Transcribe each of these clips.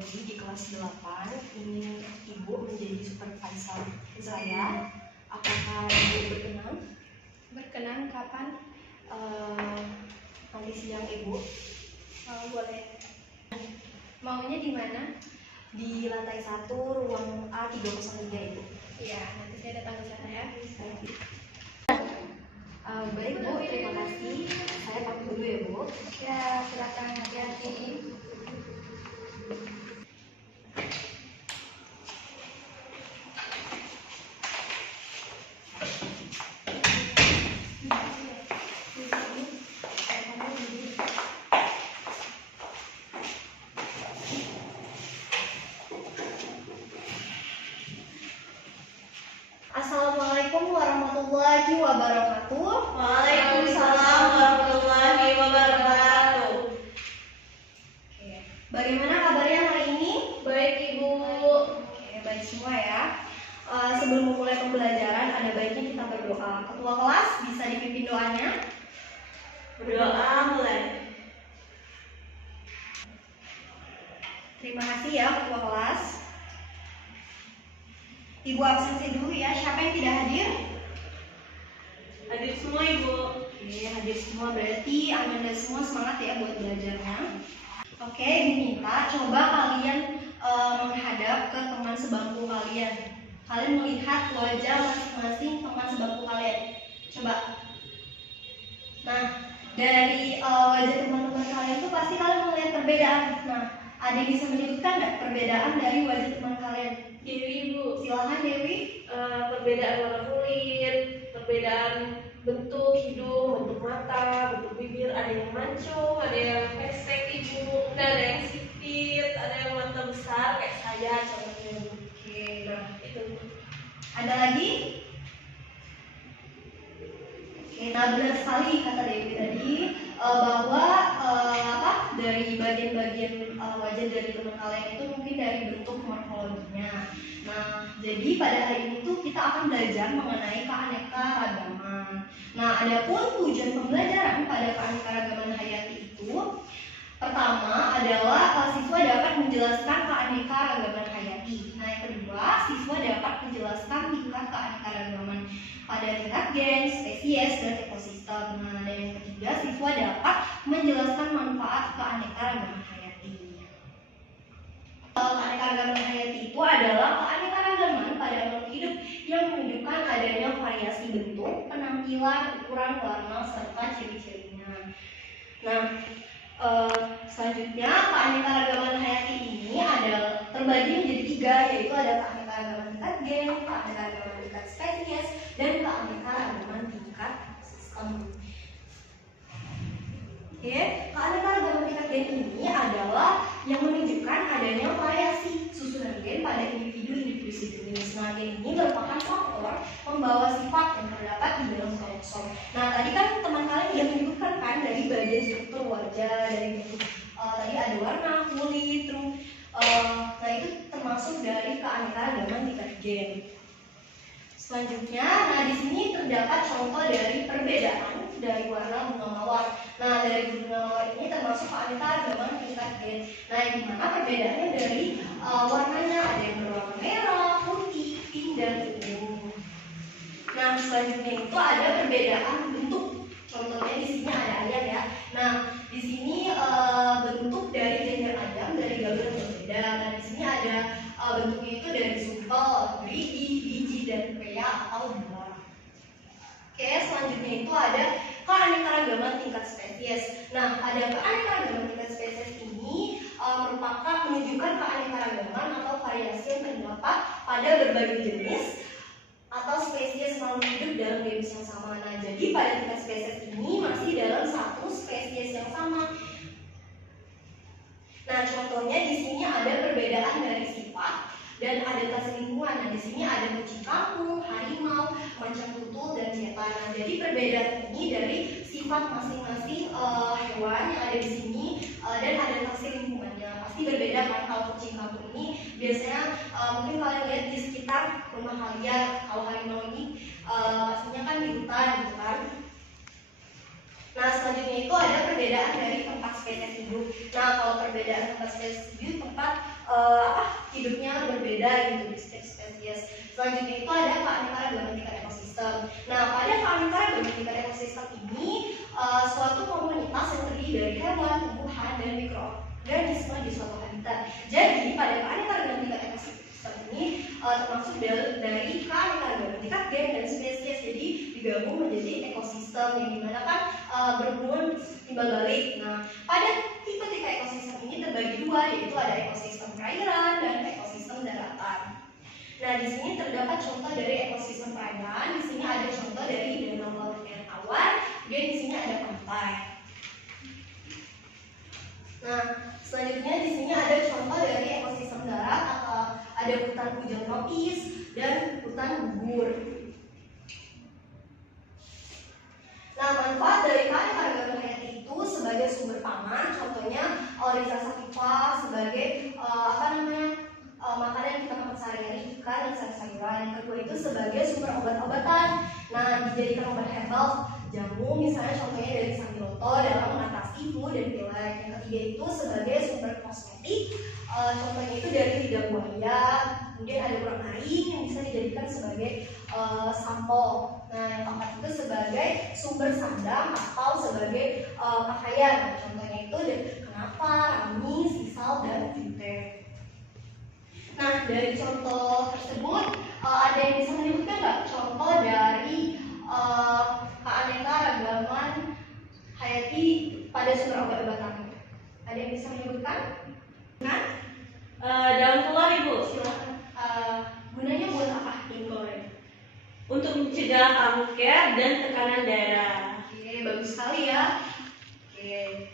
biologi di kelas 8. Ingin Ibu menjadi supervisor saya. Apakah Ibu berkenan? Berkenan kapan? Nanti siang Ibu. Boleh. Maunya di mana? Di lantai 1 ruang A303 Ibu. Iya, nanti saya datang ke sana ya. Baik Bu, terima kasih. Saya pamit dulu ya Bu. Ya, silakan hati-hati. Assalamualaikum warahmatullahi wabarakatuh. Waalaikumsalam warahmatullahi wabarakatuh. Oke. Bagaimana kabarnya hari ini? Baik Ibu. Oke, baik semua ya. Sebelum memulai pembelajaran, ada baiknya kita berdoa. Ketua kelas bisa dipimpin doanya. Berdoa mulai. Terima kasih ya ketua kelas. Ibu absensi dulu ya. Siapa yang tidak hadir? Hadir semua Ibu. Oke, hadir semua berarti Anda semua semangat ya buat belajarnya. Oke, diminta coba kalian menghadap ke teman sebangku kalian. Kalian melihat wajah masing-masing teman sebangku kalian. Coba. Nah, dari wajah teman-teman kalian itu pasti kalian melihat perbedaan. Nah, ada yang bisa menyebutkan nggak perbedaan dari wajah teman kalian? Dewi Ibu. Silahkan Dewi. Perbedaan warna kulit, perbedaan bentuk hidung, bentuk mata, bentuk bibir. Ada yang mancung, ada yang pesek Ibu, ada yang sipit, ada yang mata besar kayak saya contohnya Ibu. Oke. Nah itu. Ada lagi? Oke, nah benar sekali kata Dewi tadi bahwa dari bagian-bagian wajah dari teman kalian itu mungkin dari bentuk morfologinya. Nah, jadi pada hari ini tuh kita akan belajar mengenai keanekaragaman. Nah, adapun tujuan pembelajaran pada keanekaragaman hayati itu pertama adalah siswa dapat menjelaskan keanekaragaman hayati. Nah, yang kedua, siswa dapat menjelaskan tingkat keanekaragaman pada tingkat gen, spesies, dan ekosistem. Nah, dan yang ketiga, siswa dapat menjelaskan manfaat keanekaragaman hayati. Keanekaragaman hayati itu adalah keanekaragaman pada makhluk hidup yang menunjukkan adanya variasi bentuk, penampilan, ukuran, warna, serta ciri-cirinya. Nah, selanjutnya keanekaragaman hayati ini adalah terbagi menjadi 3, yaitu ada keanekaragaman tingkat gen, keanekaragaman tingkat spesies, dan keanekaragaman tingkat sistem. Oke, keanekaragaman tingkat gen ini adalah yang menunjukkan adanya variasi susunan gen pada individu-individu sejenis. Nah, gen ini merupakan faktor pembawa sifat yang terdapat di dalam kromosom. Nah, tadi kan teman kalian sudah menyebutkan kan dari bagian struktur wajah, dari bentuk tadi ada warna, kulit, terus nah itu termasuk dari keanekaragaman tingkat gen. Selanjutnya, nah di sini terdapat contoh dari perbedaan dari warna bunga mawar. Nah, dari bunga mawar ini termasuk keanekaragaman tingkat gen. Nah, yang dimana perbedaannya dari warnanya ada yang berwarna merah, putih, pink, dan ungu. Nah, selanjutnya itu ada perbedaan bentuk. Contohnya di sini ada ayam ya. Nah, di sini bentuk dari gender ayam dari galur yang berbeda. Nah, di sini ada bentuknya itu dari supel, gerigi, biji, dan pea atau buah. Oke, selanjutnya itu ada keanekaragaman tingkat spesies. Nah, ada keanekaragaman tingkat spesies ini merupakan menunjukkan keanekaragaman atau variasi yang terdapat pada berbagai jenis atau spesies makhluk hidup dalam genus yang sama. Nah, jadi pada tingkat spesies ini masih dalam satu spesies yang sama. Nah, contohnya di sini ada perbedaan dari sifat dan adaptasi lingkungan. Nah, di sini ada kucing kampung, harimau, macan tutul, dan cetan. Nah, jadi perbedaan ini dari sifat masing-masing hewan yang ada di sini dan adaptasi lingkungannya pasti berbeda kan. Kalau kucing kampung ini biasanya mungkin kalian lihat di sekitar rumah kalian. Kalau harimau ini pastinya kan di hutan gitu kan. Nah, selanjutnya itu ada perbedaan dari tempat spesies hidup. Nah, kalau perbedaan tempat spesies hidup, tempat hidupnya berbeda gitu di setiap spesies. Selanjutnya itu ada keanekaragaman tingkat ekosistem. Nah, pada keanekaragaman tingkat ekosistem ini suatu komunitas yang terdiri dari hewan, tumbuhan, dan mikroorganisme di suatu habitat. Jadi pada keanekaragaman tingkat ekosistem ini termasuk dari keanekaragaman tingkat gen dan spesies. Jadi digabung menjadi ekosistem yang dimana kan berhubungan timbal balik. Nah, pada tipe-tipe ekosistem ini terbagi dua, yaitu ada ekosistem perairan dan ekosistem daratan. Nah, di sini terdapat contoh dari ekosistem perairan. Di sini ada contoh dari danau laut air tawar, dan di sini ada pantai. Nah, selanjutnya di sini ada contoh dari ekosistem darat atau ada hutan hujan tropis dan hutan gugur. Nah, manfaat dari keanekaragaman hayati itu sebagai sumber pangan, contohnya Oryza sativa sebagai makanan yang kita makan sehari-hari, ikan dan sayur-sayuran. Yang kedua itu sebagai sumber obat-obatan. Nah, dijadikan obat herbal, jamu misalnya contohnya dari sambiloto dalam mengatasi flu dan pilek. Yang ketiga itu sebagai sumber kosmetik, contohnya itu dari lidah buaya. Kemudian ada urap air yang bisa dijadikan sebagai sampo. Nah, yang keempat itu sebagai sumber sandang atau sebagai pakaian. Contohnya itu kenapa, rami, sisal, dan jute. Nah, dari contoh tersebut ada yang bisa menyebutkan nggak contoh dari keanekaragaman hayati pada sumber obat-obatan? Ada yang bisa menyebutkan? Nah, Daun telur Ibu. silakan. Gunanya buat apa daun telur? Untuk mencegah kanker dan tekanan darah. Oke, bagus sekali ya. Oke,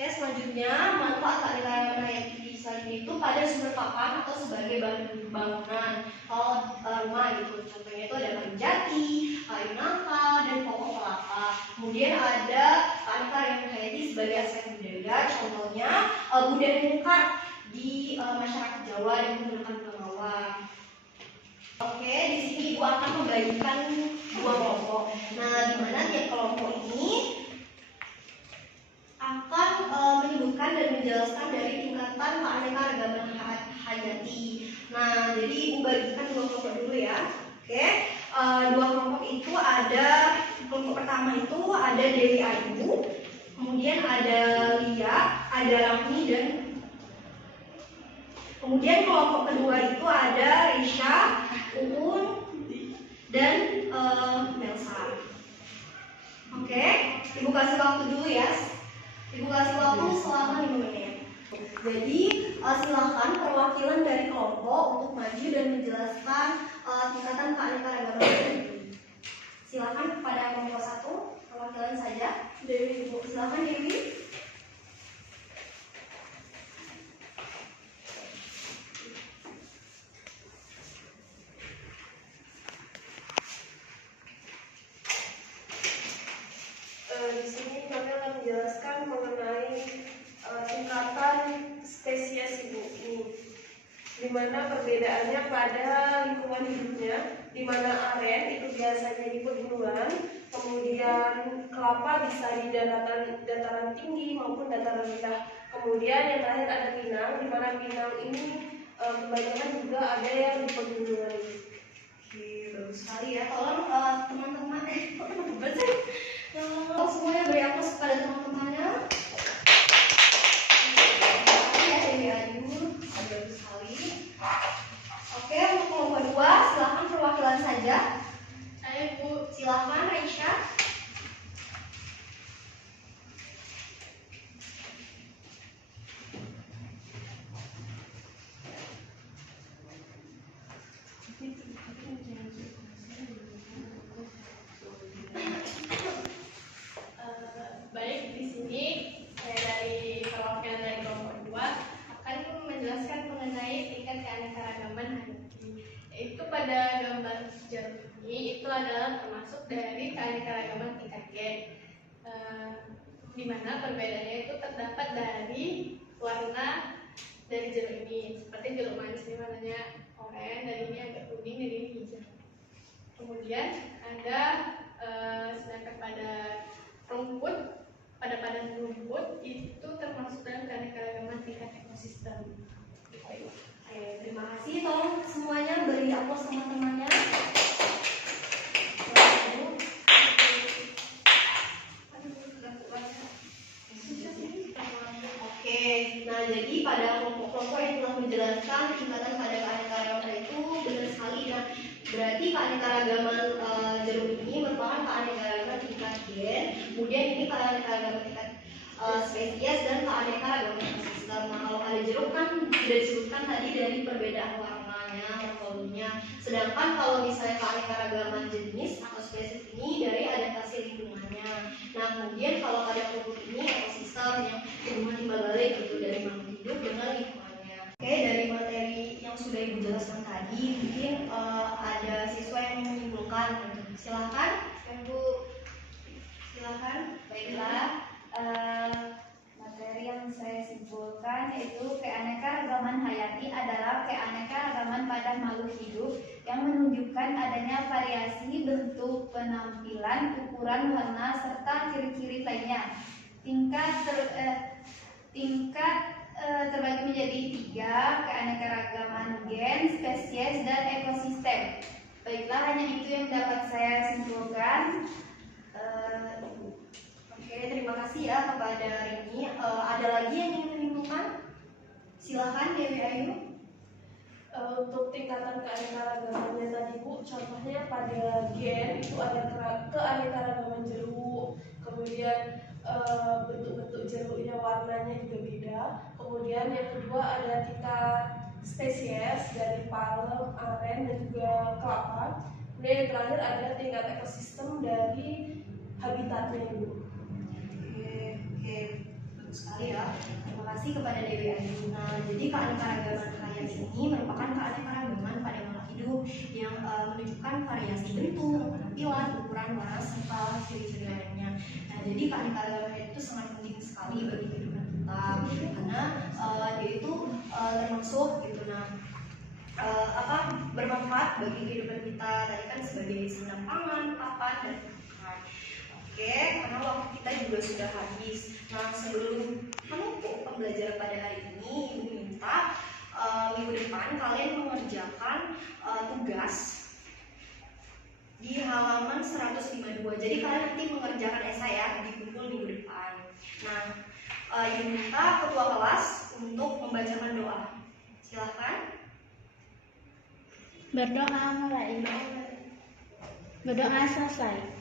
selanjutnya manfaat keanekaragaman hayati di selanjutnya itu pada sumber pakan atau sebagai bahan bangunan. Kalau rumah gitu, contohnya itu ada kayu jati, kayu nangka, dan pokok kelapa. Kemudian ada keanekaragaman hayati sebagai aspek budaya, contohnya budaya mungkar di masyarakat Jawa yang menggunakan pengawal. Oke, di sini Ibu akan membagikan dua kelompok. Nah, di mana tiap kelompok ini akan menyebutkan dan menjelaskan dari tingkatan keanekaragaman hayati. Nah, jadi Ibu bagikan dua kelompok dulu ya. Oke, dua kelompok itu ada, kelompok pertama itu ada Dewi Ayu, kemudian ada Lia, ada Rami, dan kemudian kelompok kedua itu ada Risha, Uun, dan Melsa. Oke, Ibu kasih waktu dulu ya. Ibu kasih waktu selama 5 menit. Jadi silakan perwakilan dari kelompok untuk maju dan menjelaskan tingkatan keanekaragaman hayati. Silakan kepada kelompok 1, perwakilan saja. Dewi, Ibu. Silakan Dewi. Di sini kami akan menjelaskan mengenai tingkatan spesies Ibu ini, di mana perbedaannya pada lingkungan hidupnya, di mana aren itu biasanya di pegunungan, kemudian kelapa bisa di dataran tinggi maupun dataran rendah. Kemudian yang terakhir ada pinang, di mana pinang ini kebanyakan juga ada yang di pegunungan. Oke, bagus sekali ya. Tolong teman-teman, kok teman-teman sih? Semuanya beri aplaus kepada teman-temannya. Ya, Dewi Ayu, bagus sekali. Oke, untuk kelompok 2, silakan perwakilan saja. Saya Bu. Silakan Raisya. Baik, di sini saya dari perwakilan dari kelompok 2 akan menjelaskan mengenai tingkat keanekaragaman hayati. Yaitu pada gambar hijau ini itu adalah termasuk dari keanekaragaman tingkat gen, di mana perbedaannya itu terdapat dari warna dari jeruk ini. Seperti jeruk manis ini warnanya oranye, dari ini agak kuning, dari ini hijau. Kemudian ada sedangkan pada rumput pada rumput itu termasuk dalam keanekaragaman tingkat ekosistem. Oke, terima kasih. Tolong semuanya beri aplaus teman-temannya. Oke, nah jadi pada kelompok-kelompok yang telah menjelaskan tingkatan pada keanekaragaman itu benar sekali. Nah, berarti keanekaragaman jeruk ini merupakan keanekaragaman tingkat gen, kemudian ini keanekaragaman tingkat spesies dan keanekaragaman ekosistem. Nah, kalau pada jeruk kan sudah disebutkan tadi dari perbedaan warnanya, morfologinya. Sedangkan kalau misalnya keanekaragaman jenis atau spesies ini dari adaptasi lingkungannya. Nah, kemudian kalau pada rumput ini ekosistem yang hubungan timbal balik gitu dari makhluk hidup dengan lingkungannya. Oke, dari materi yang sudah Ibu jelaskan tadi, mungkin ada siswa yang menyimpulkan. Silahkan, Ibu. Silahkan. Baiklah, materi yang saya simpulkan yaitu keanekaragaman hayati adalah keanekaragaman pada makhluk hidup yang menunjukkan adanya variasi bentuk, penampilan, ukuran, warna, serta ciri-ciri lainnya. Tingkat terbagi menjadi 3, keanekaragaman gen, spesies, dan ekosistem. Baiklah, hanya itu yang dapat saya simpulkan. Oke, terima kasih ya kepada Rini. Ada lagi yang ingin menyimpulkan? Silahkan Dewi Ayu. Untuk tingkatan keanekaragamannya tadi Bu, contohnya pada gen itu ada keanekaragaman jeruk, kemudian bentuk-bentuk jeruknya warnanya juga beda. Kemudian yang kedua ada tingkat spesies dari palem, aren, dan juga kelapa. Kemudian yang terakhir ada tingkat ekosistem dari habitatnya Bu. Oke, bagus sekali ya. Terima kasih kepada Dewi Ayu. Nah, jadi keanekaragaman hayati ini merupakan keanekaragaman pada makhluk hidup yang menunjukkan variasi bentuk, penampilan, ukuran, warna, serta ciri-ciri lainnya. Nah, jadi keanekaragaman hayati itu sangat penting sekali bagi kehidupan kita karena dia itu termasuk gitu. Nah, bermanfaat bagi kehidupan kita tadi kan sebagai sandang pangan, papan, dan pakan. Oke, karena waktu kita juga sudah habis. Nah, sebelum menutup pembelajaran pada hari ini, Ibu minta minggu depan kalian mengerjakan tugas di halaman 152. Jadi kalian nanti mengerjakan esai ya, dikumpul minggu depan. Nah, Ibu minta ketua kelas untuk membacakan doa. Silahkan. Berdoa mulai. Berdoa selesai.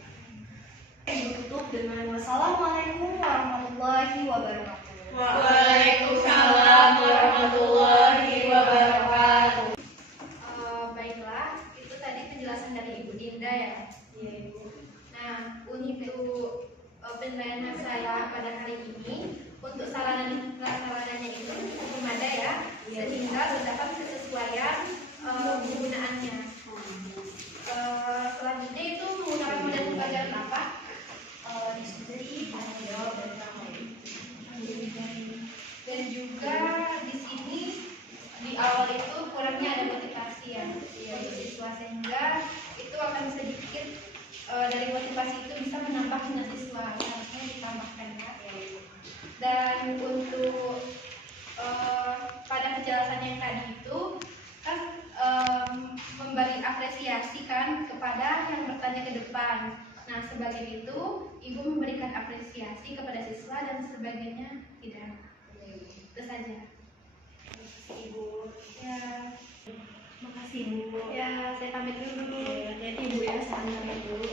Ditutup dengan wassalamualaikum warahmatullahi wabarakatuh. Waalaikumsalam warahmatullahi wabarakatuh. Baiklah, itu tadi penjelasan dari Ibu Dinda ya. Iya, Ibu. Nah, untuk penilaian saya pada hari ini, untuk sarananya itu belum ada ya, sehingga terdapat kesesuaian penggunaannya. Selanjutnya itu menggunakan model pembelajaran apa? Diskusi, tanya jawab, dan praktek. Dan juga di sini di awal itu kurangnya ada motivasi ya untuk siswa, sehingga itu akan sedikit dari motivasi itu bisa menambah minat siswa, harusnya ditambahkan ya. Dan untuk pada penjelasan yang tadi itu kan memberi apresiasi kan kepada yang bertanya ke depan. Nah, sebagai itu Ibu memberikan apresiasi kepada siswa dan sebagainya tidak. Itu saja. Terima kasih, Ibu. Ya, Makasih, Bu. ya saya pamit dulu. Hati-hati, Bu ya, saya pamit dulu.